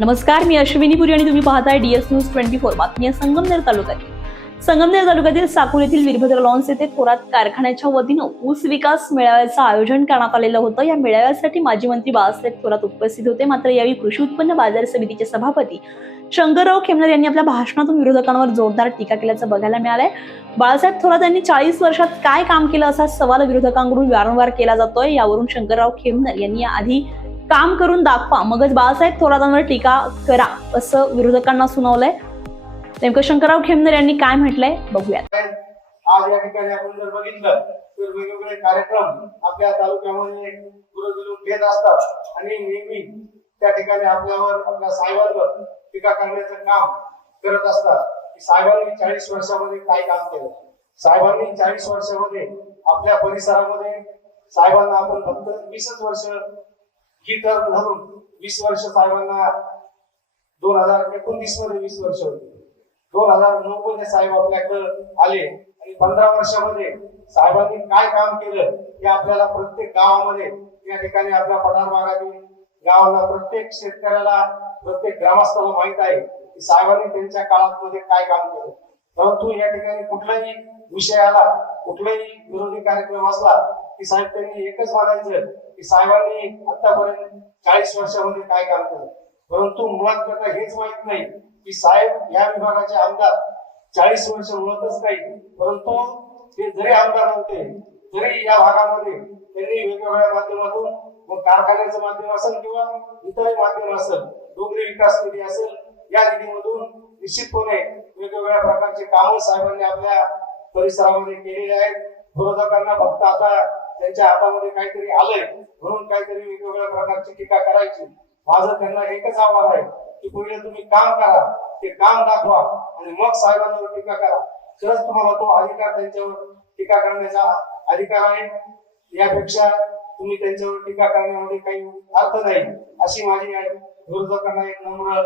नमस्कार, मी अश्विनी पुरी आणि तुम्ही पाहताय DS न्यूज 24 बातमी संगमनेर तालुक्यातील. संगमनेर तालुक्यातील साकुर येथील वीरभद्र लॉन्स येथे थोरात कारखान्याच्या वतीनं ऊस विकास मेळाव्याचं आयोजन करण्यात आलेलं होतं. या मेळाव्यासाठी माजी मंत्री बाळासाहेब थोरात उपस्थित होते. मात्र यावेळी कृषी उत्पन्न बाजार समितीचे सभापती शंकरराव खेमनर यांनी आपल्या भाषणातून विरोधकांवर जोरदार टीका केल्याचं बघायला मिळालंय. बाळासाहेब थोरात यांनी 40 वर्षात काय काम केलं असा सवाल विरोधकांकडून वारंवार केला जातोय. यावरून शंकरराव खेमनर यांनी आधी काम करून दाखवा, मगच बाळासाहेब थोरातांवर टीका करा असं विरोधकांना सुनावलंय. नेमकं शंकरराव खेमनर यांनी काय म्हटलंय बघूयात. आज या ठिकाणी आपण जर बघितलं तर वेगवेगळे कार्यक्रम आपल्या तालुक्यामध्ये विरोधी लोक घेत असतात आणि नेहमी त्या ठिकाणी आपल्या साहेबांवर टीका करण्याचं काम करत असतात की साहेबांनी 40 वर्षामध्ये काय काम केलं. साहेबांनी 40 वर्षामध्ये आपल्या परिसरामध्ये साहेबांना आपण फक्त 20 वर्ष ही टर्म धरून 20 वर्ष साहेबांना 2019 मध्ये 20 वर्ष होती. 2009 मध्ये साहेब आपल्याकडे आले आणि 15 वर्षामध्ये साहेबांनी काय काम केलं हे आपल्याला प्रत्येक गावामध्ये या ठिकाणी आपल्या पठार भागातील गावाला प्रत्येक शेतकऱ्याला प्रत्येक ग्रामस्थाला माहित आहे की साहेबांनी त्यांच्या काळात मध्ये काय काम केलं. परंतु या ठिकाणी कुठलाही विषय आला, कुठलाही विरोधी कार्यक्रम असला की साहेब त्यांनी एकच म्हणायचं की साहेबांनी आतापर्यंत 40 वर्षामध्ये काय काम केलं. परंतु मुळात त्यांना हेच माहित नाही की साहेब या विभागाचे आमदार 40 वर्ष मुळातच नाही, परंतु ते जरी आमदार नव्हते तरी या भागामध्ये त्यांनी वेगवेगळ्या माध्यमातून, मग कारखान्याचं माध्यम असेल किंवा इतरही माध्यम असेल, डोंगरी विकास निधी असेल, या निधीमधून निश्चितपणे वेगवेगळ्या प्रकारचे कामं साहेबांनी आपल्या परिसरामध्ये केलेले आहेत. विरोधकांना फक्त आता त्यांच्या हातामध्ये काहीतरी आलंय म्हणून काहीतरी वेगवेगळ्या प्रकारची टीका करायची. माझं त्यांना एकच आव्हान आहे की पहिले तुम्ही काम करा, ते काम दाखवा आणि मग साहेबांवर टीका करा. खरंच तुम्हाला तो अधिकार, त्यांच्यावर टीका करण्याचा अधिकार आहे. यापेक्षा तुम्ही त्यांच्यावर टीका करण्यामध्ये काही अर्थ नाही, अशी माझी विरोधकांना एक नम्र